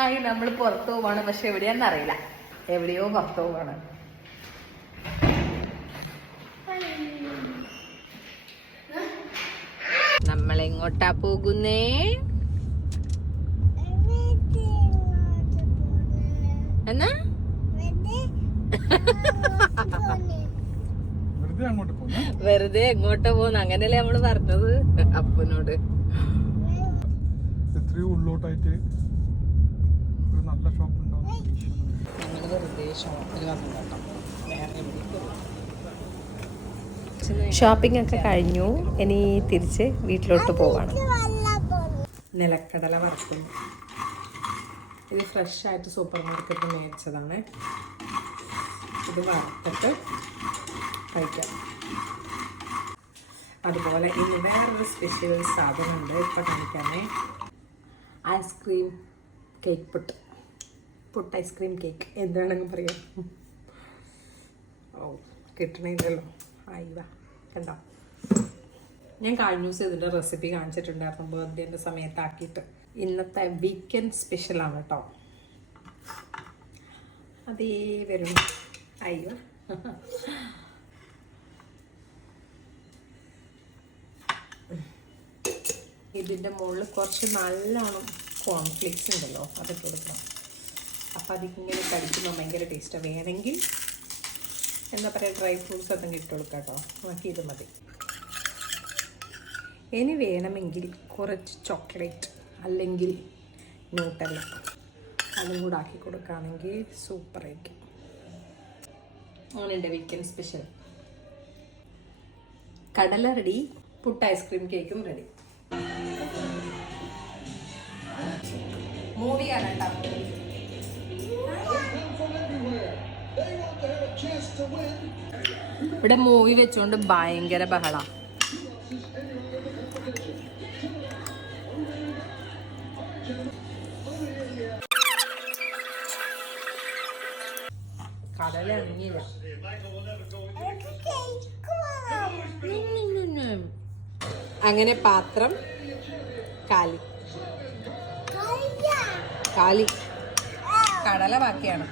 ആയി നമ്മൾ പുറത്തു പോവാണ്. പക്ഷെ എവിടെയാന്നറിയില്ല, എവിടെയോ പുറത്തു പോവാണ്. നമ്മളെങ്ങോട്ടാ പോകുന്നേ? എന്നാ വെറുതെ എങ്ങോട്ടാ പോകുന്നു? അങ്ങനെയല്ലേ നമ്മള് പറഞ്ഞത് അപ്പനോട്. ഉള്ളോട്ടായിട്ട് ഒരു നല്ല ഷോപ്പ് ഉണ്ടാവും. ഞങ്ങള് വെറുതെ ഷോപ്പിൽ വന്നു കേട്ടോ, വേറെ ഷോപ്പിംഗ് ഒക്കെ കഴിഞ്ഞു. ഇനി തിരിച്ച് വീട്ടിലോട്ട് പോവാണ്. നിലക്കടല വറുക്കുന്നു. ഇത് ഫ്രഷ് ആയിട്ട് സൂപ്പർ മാർക്കറ്റിൽ മേടിച്ചതാണ്. ഇത് വറുത്തിട്ട് കഴിക്കാം. അതുപോലെ ഇനി വേറൊരു സ്പെഷ്യൽ സാധനമുണ്ട്, ഇപ്പം കാണിക്കാമേ. Ice cream cake puttu ice cream cake എന്താണെന്ന് പറയാം. ഓ കിട്ടണില്ലല്ലോ. ആയിവാ കണ്ടോ, ഞാൻ കഴിഞ്ഞ ദിവസം ഇതിൻ്റെ റെസിപ്പി കാണിച്ചിട്ടുണ്ടായിരുന്നു ബർത്ത്ഡേൻ്റെ സമയത്താക്കിയിട്ട്. ഇന്നത്തെ വീക്കെൻഡ് സ്പെഷ്യലാണ് കേട്ടോ. അതേ വരും. അയ്യോ ഇതിൻ്റെ മുകളിൽ കുറച്ച് നല്ലോണം കോൺഫ്ലിക്സ് ഉണ്ടല്ലോ, അതൊക്കെ കൊടുക്കണം. അപ്പം അതിങ്ങനെ കഴിക്കുമ്പോൾ ഭയങ്കര ടേസ്റ്റാണ്. വേണമെങ്കിൽ എന്താ പറയുക, ഡ്രൈ ഫ്രൂട്ട്സ് അതൊക്കെ ഇട്ട് കൊടുക്കാം കേട്ടോ. നമുക്ക് ഇത് മതി. ഇനി വേണമെങ്കിൽ കുറച്ച് ചോക്ലേറ്റ് അല്ലെങ്കിൽ ന്യൂട്ടല്ല അതും കൂടെ ആക്കി കൊടുക്കുകയാണെങ്കിൽ സൂപ്പറായിരിക്കും. ആണ് എൻ്റെ വീക്കെൻഡ് സ്പെഷ്യൽ. കടല റെഡി, പുട്ട് ഐസ്ക്രീം കേക്കും റെഡി. മൂവിയാണ് കേട്ടോ. ഇവിടെ മൂവി വെച്ചുകൊണ്ട് ഭയങ്കര ബഹള. കടല ഇറങ്ങിയില്ല. അങ്ങനെ പാത്രം കാലി. കടല ബാക്കിയാണ്.